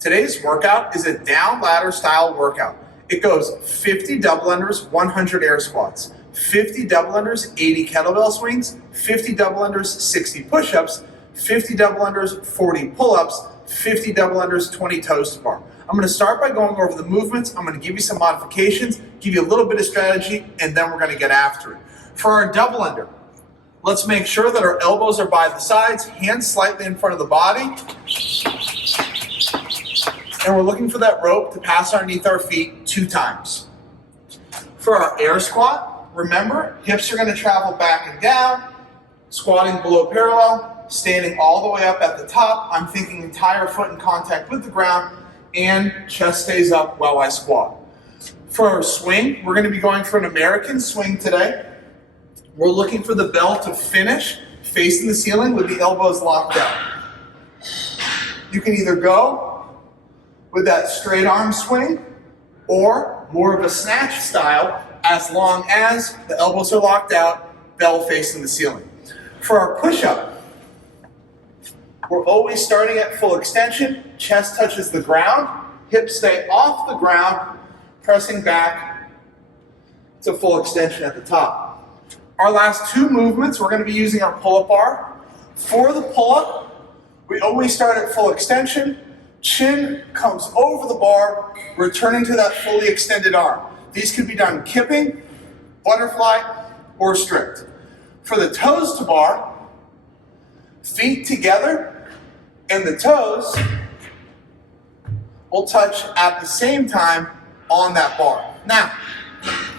Today's workout is a down ladder style workout. It goes 50 double unders, 100 air squats, 50 double unders, 80 kettlebell swings, 50 double unders, 60 push-ups, 50 double unders, 40 pull-ups, 50 double unders, 20 toes to bar. I'm going to start by going over the movements. I'm going to give you some modifications, give you a little bit of strategy, and then we're going to get after it. For our double under, let's make sure that our elbows are by the sides, hands slightly in front of the body. And we're looking for that rope to pass underneath our feet 2 times. For our air squat, remember, hips are going to travel back and down, squatting below parallel, standing all the way up at the top. I'm thinking entire foot in contact with the ground, and chest stays up while I squat. For our swing, we're going to be going for an American swing today. We're looking for the bell to finish facing the ceiling with the elbows locked out. You can either go with that straight arm swing or more of a snatch style as long as the elbows are locked out, bell facing the ceiling. For our push-up, we're always starting at full extension, chest touches the ground, hips stay off the ground, pressing back to full extension at the top. Our last 2 movements, we're going to be using our pull-up bar. For the pull-up, we always start at full extension, chin comes over the bar, returning to that fully extended arm. These can be done kipping, butterfly, or strict. For the toes to bar, feet together, and the toes will touch at the same time on that bar. Now,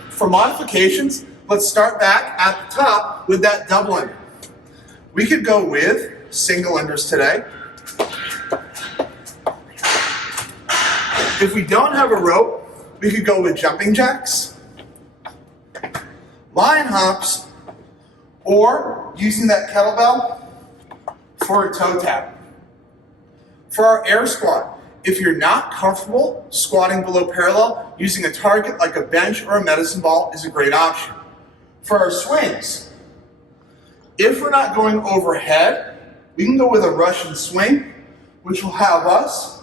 for modifications, let's start back at the top with that double under. We could go with single unders today. If we don't have a rope, we could go with jumping jacks, line hops, or using that kettlebell for a toe tap. For our air squat, if you're not comfortable squatting below parallel, using a target like a bench or a medicine ball is a great option. For our swings, if we're not going overhead, we can go with a Russian swing, which will have us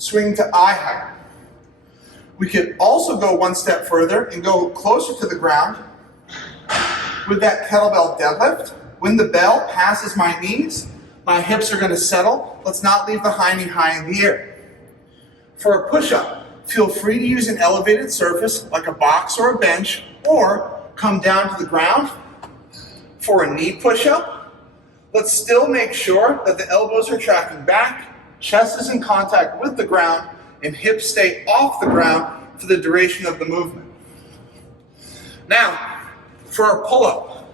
swing to eye height. We could also go one step further and go closer to the ground with that kettlebell deadlift. When the bell passes my knees, my hips are going to settle. Let's not leave the high knee high in the air. For a push-up, feel free to use an elevated surface like a box or a bench, or come down to the ground. For a knee push-up, let's still make sure that the elbows are tracking back, chest is in contact with the ground, and hips stay off the ground for the duration of the movement. Now, for our pull-up.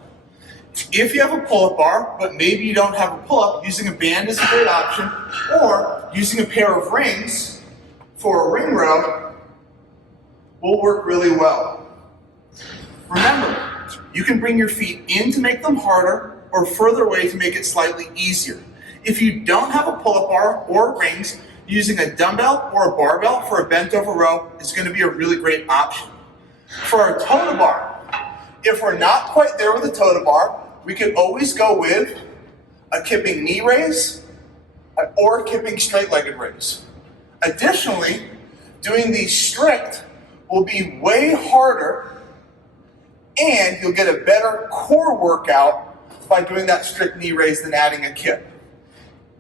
If you have a pull-up bar, but maybe you don't have a pull-up, using a band is a great option, or using a pair of rings for a ring row will work really well. Remember, you can bring your feet in to make them harder, or further away to make it slightly easier. If you don't have a pull-up bar or rings, using a dumbbell or a barbell for a bent over row is going to be a really great option. For our toe to bar, if we're not quite there with a toe to bar, we could always go with a kipping knee raise or a kipping straight-legged raise. Additionally, doing these strict will be way harder, and you'll get a better core workout by doing that strict knee raise than adding a kip.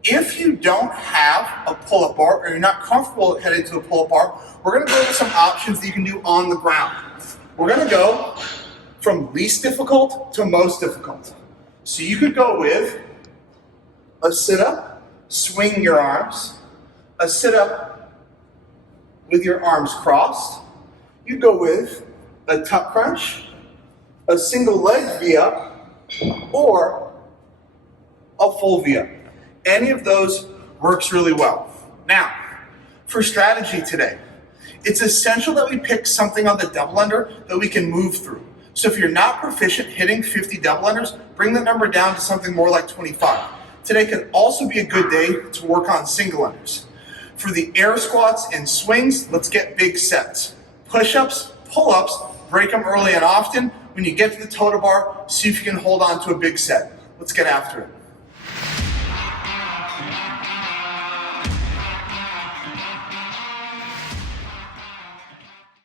If you don't have a pull-up bar, or you're not comfortable heading to a pull-up bar, we're going to go over some options that you can do on the ground. We're going to go from least difficult to most difficult. So you could go with a sit-up, swing your arms, a sit-up with your arms crossed. You go with a tuck crunch, a single leg V-up, or a full V-up. Any of those works really well. Now, for strategy today, it's essential that we pick something on the double under that we can move through. So if you're not proficient hitting 50 double unders, bring the number down to something more like 25. Today can also be a good day to work on single unders. For the air squats and swings, let's get big sets. Push-ups, pull-ups, break them early and often. When you get to the toe to bar, see if you can hold on to a big set. Let's get after it.